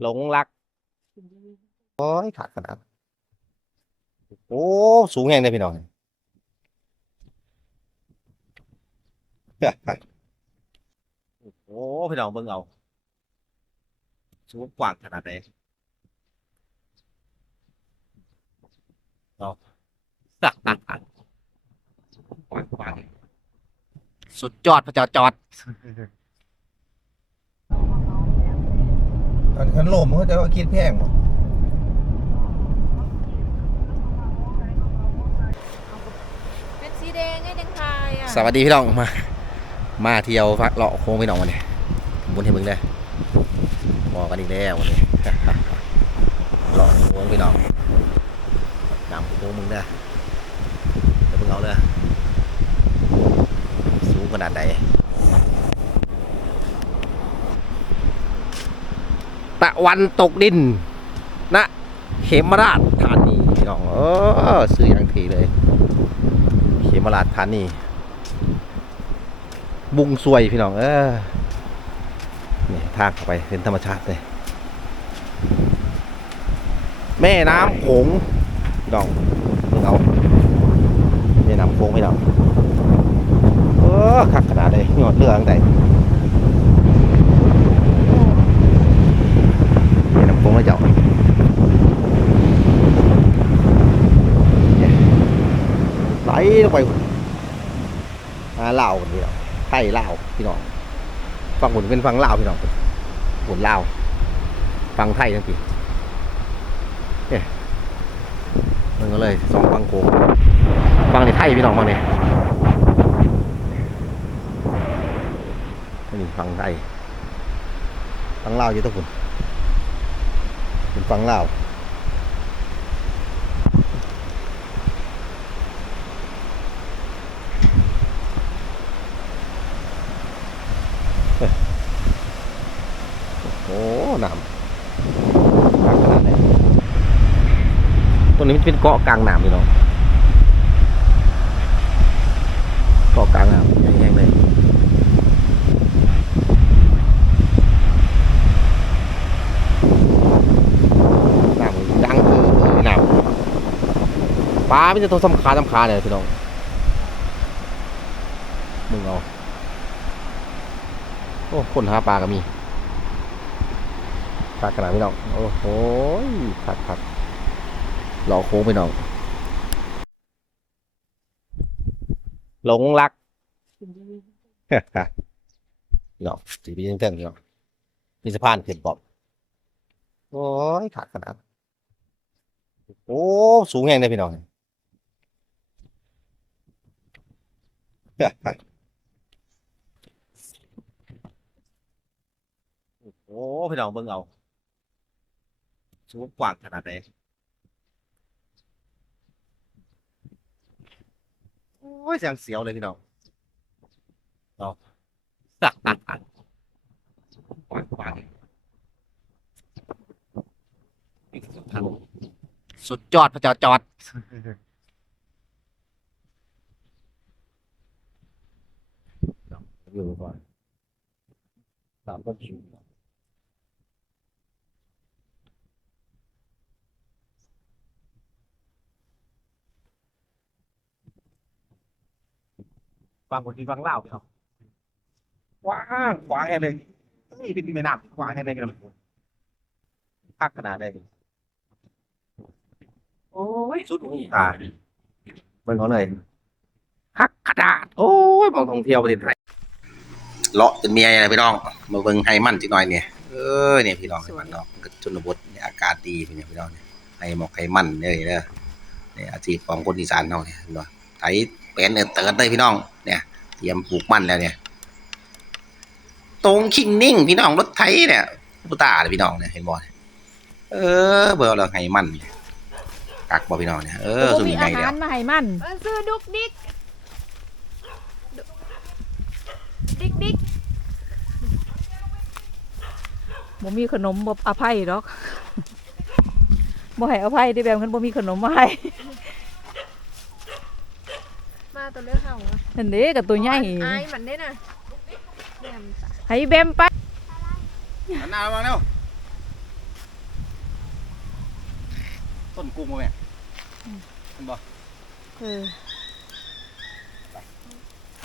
หลงรักโอ้ยขาดขนาดโอ้สูงแห่งเลยพี่น้องโอ้พี่น้องเบิ่งเอาสูงกว้างขนาดไหนเอากว้างกว้างสุดยอดพระเจ้าจอด อันคันโลมเขาจะว่าคิดแพงบ่เป็นสีแดงไงแดงพายอะสวัสดีพี่น้องมา มาเที่ยวฟักเลาะโค้งพี่น้องวันนี้ผมบุญให้มึงได้บอกกันอีกแล้ววันนี้เลาะโค้งพี่น้องนำโค้งมึงได้เดี๋ยวมึงเอาเลยสูงขนาดไหน ตะวันตกดินนะเขมราชธานีพี่น้องเออซื้ออย่างทีเลย เขมราชธานี บุงซวยพี่น้องเออนี่ทางเข้าไปเป็นธรรมชาติเลย แม่น้ำโขงพี่น้องมึงเอาแม่น้ำโขงพี่น้องเออขักขนาดเลยหยอดเรือตั้งแต่แม่น้ำโขงแล้วเจ้าเนี่ยไหลล งไปอ่าลาวพี่น้องไทยลาวพี่น้องฝั่งหุ่นเป็นฝั่งลาวพี่น้องหุ่นลาวฝั่งไทยทั้งทีเนี่ยมันก็เลยสองฝั่งโขงฝั่งในไทยพี่น้องฝั่งนี้นี่ฝั่งไทยฝั่งลาวอยู่ตะฝุ่นเป็นฝั่งลาวโอ้ห นามกลางขนาดไหนตรงนี้มันจะเป็นเกาะกลางนามพี่น้องเกาะกลางนามแห้งๆเลยน้ำมันดังเออเออน้ำปลาไม่จะตัวสำคัญสำคัญเลยพี่น้องมึงเอาโอ้คนหาปลาก็มี ปลากระดาษพี่น้อง โอ้โหผัดผัดรอโค้งพี่น้อง หลงรักพี่น้องสีพี่เท่งๆพี่น้องมีสะพานขึ้นบอบโอ้ยขาดขนาด โอ้ สูงแห่งเลยพี่น้องโอ้ พี่น้องเบิ่งเอา สูงกว้างขนาดไหนโอ้ยเสียงเสียวเลยพี่น้องเอาสักตักตักกว้างกว้างสุดยอดพระเจ้าจอดอยู่ก่อนสามก็ชิว ฟังคนที่ฟังเล่าพี่ครับกว้างกว้างแค่เลยนี่เป็นแม่น้ำกว้างแค่ไหนกันพักขนาดไหนโอ้ยสุดหูตาเบิ่งเขาเลยพักขนาดโอ้ยมองท่องเที่ยวประเทศไทยเลาะจนเมียอะไรพี่น้อง มาเบิ่งไฮมันจักหน่อยเนี่ยเออเนี่ยพี่น้องไฮมันเนาะมันก็ชนบทเนี่ยอากาศดีพี่เนี่ยพี่น้องเนี่ยไฮหมอกไฮมันเลยเด้อเนี่ยอาชีพของคนอีสานเนาะเนี่ยเห็นบ่ไถเป็นเอิ้นเติร์ดเลยพี่น้องเนี่ย เตรียมปลูกมันแล้วเนี่ย ตรงคิงนิ่ง พี่น้องรถไถเนี่ยพุตาเลยพี่น้องเนี่ยเห็นบ่เนี่ยเออ เบอร์เราไฮมันเนี่ยกักบ่พี่น้องเนี่ยเออสุดมียังไงอาเดียหาวรมาให้มันมันซื้อดุกดิกดิกดิกบ่มีขนมบ่อภัยดอกบ่ให้อภัยได้แบบมันบ่มีขนมมาให้มา ตัวเลือกเห่าอะนั่นเด้กับตัวใหญ่อายมันได้น่ะแม่มตาให้แบมไปหันหน้ามาเร็วต้นกุ้งบ่แม่เห็นบ่เออ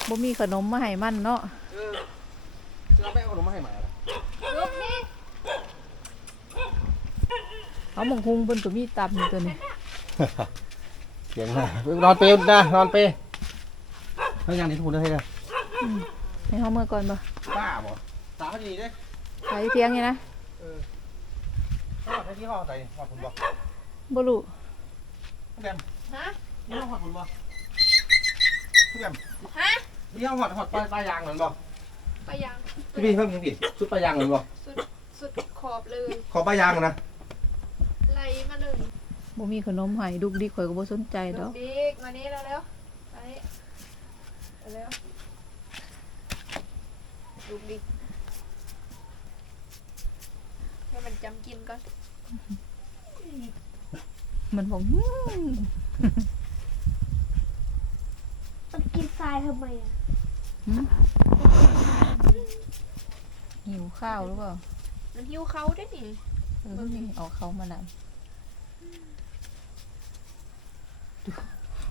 บ่มีขนมมาให้มันเนาะเออจะเอาไปเอาขนมมาให้หมาล่ะลุกนี่เอาหมงคุงเพิ่นก็มีตำอยู่ตัวนี้เสียงนะนอนเปรย์นะนอนเปรย์ เฮ้ยงานนี้ทุกคนได้เลยให้เฮาเมื่อก่อนบ่บ้าบ่สาวดีเด้ขายอยู่เที่ยงนี่นะเออทอดให้ที่ห้องใส่หอดคุณบ่บ่รู้พี่แบมฮะนี่ห้องหอดคุณบ่พี่แบมฮะนี่ห้องหอดหอดปลายปลายยางเหมือนบ่ไปยังพี่พี่เพิ่มยังผิดชุดปลายยางเหมือนบ่สุดสุดขอบเลยขอปลายยางนะไล่มาเลยบ่มีขนมให้ดุกดิกข่อยก็บ่สนใจดลุอกกดิกมานี่แล้วเร็วมานี่ เร็วลุกดิกให้มันจำกินก่อนมันบอกหืมมันกินทรายทำไมอะหิวข้าวหรือเปล่า มันหิวเขาด้วยนี่เออนี่เอาเขามานำ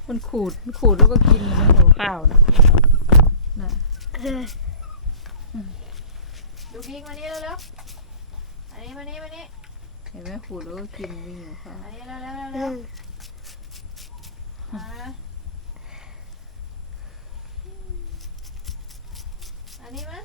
มันขูดมันขูดแล้วก็กินมันหิวข้าวนะ น่ะลุกดิกมานี่แล้วเร็วอันนี้มานี่มานี่เห็นไหมขูดแล้วก็กินมันหิวข้าวอันนี้แล้วเร็วเร็วเร็วมาอันนี้มา